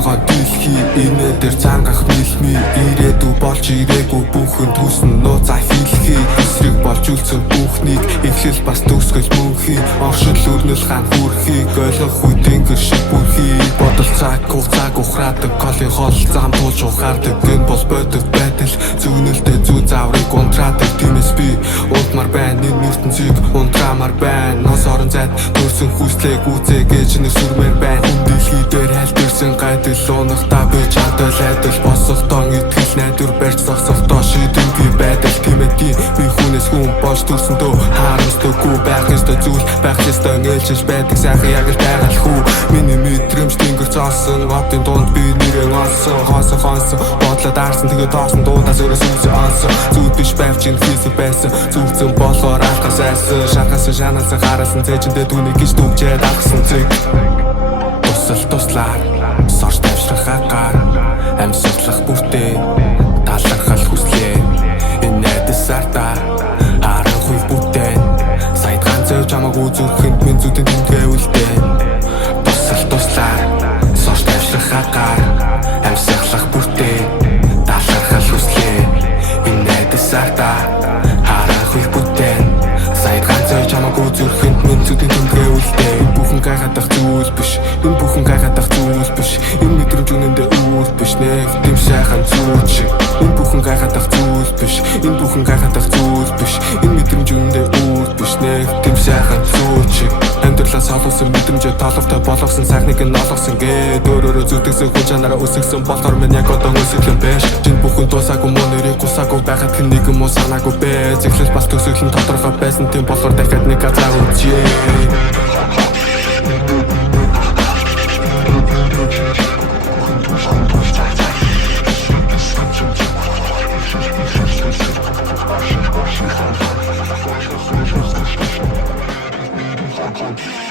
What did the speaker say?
байгаа дэлхий энэ дээр цангах мэлми ирээдүй болж ирээгүй бүхэн төсөн нууцаа хийлхий эсрэг болж үлдсэн бүхнийг эхлэл бас төгсгөл мөнхий оршил өрнөл хаан хүрхийг ойлгох үед тэнгэр шиг бүрхий бодол цаг хугацааг ухраадаг колын хол зам туулж ухаардаг энэ бол бодит байдал зүгнэлтэй зүү зааврыг унтраадаг тиймээс би унтмар байна энэ ертөнцийг унтраамар байна нос орон зайд төрсөн хүслээ гүцээ гэж нэг сүрмээр байна дэлхий дээр хайлтэрсэн гайдал унахта би чадал айдал босохдоо итгэл найдвар барьж зогсохдоо шийдэнгүй байдал тиймээдий би хүнээс хүн болж төрсөндөө харамсдаггүй байх ёстой зүйл байх ёстой нээлжиж байдаг сайхан яг л байгаа л хүү миний мэдрэмж тэнгэр цоосон одын дунд би нэрээ олсон хоосон бодлоо даарсан тэгээ тоосон дуудаас өрөөс үсээ онсон зүуд биш байвч энэ хийсэн байсан зүгцэн болохоор алхас айсан шахасан шаналсан хараасан цээжэндээ түүнийг гэж дүгжээд алгасан цэг туслаар сорч тавьшрах агаар амьсгалах бүртээ талархал хүслээ энэ найдас артаа харанхуй бүтээн сайд ганцөө чамаагүй зүрхэнд минь зүтэн тэмдгээ үлдээ туслаар сорч тавьшрах агаар амьсгалах бүртээ талархал хүслээ энэ найдас артаа харанхуй бүтээн сайд ганцөө чамаагүй зүрхэнд минь зүтэн тэмдгээ үлдээ бүхэн гайхадах зүйл биш энэ бүхэн гайхадах зүйл биш энэ мэдрэмж үнэндээ үйл биш нэг тийм сайхан зүйл шиг энэ бүхэн гайхадах зүйл биш энэ бүхэн гайхадах зүйл биш энэ мэдрэмж үнэндээ үйл биш нэг тийм сайхан зүйл шиг амьдралаа солонгосон мэдрэмжээ тооловтой болгосон сайхныг нь олгосон гээд өөрөөрөө зүтгэсэн хүн чанараа өсгсөн болохоор минь яг одоо өсөглөн биш чинь бүхэн дуусаагүй мөн нэрийг гусаагүй байхад хэн нэгэн муу санаагүй бэ зэглэл бас төсөглөн тодорхой байсан тийм болохоор дахиад нэг газар үзье Thank you.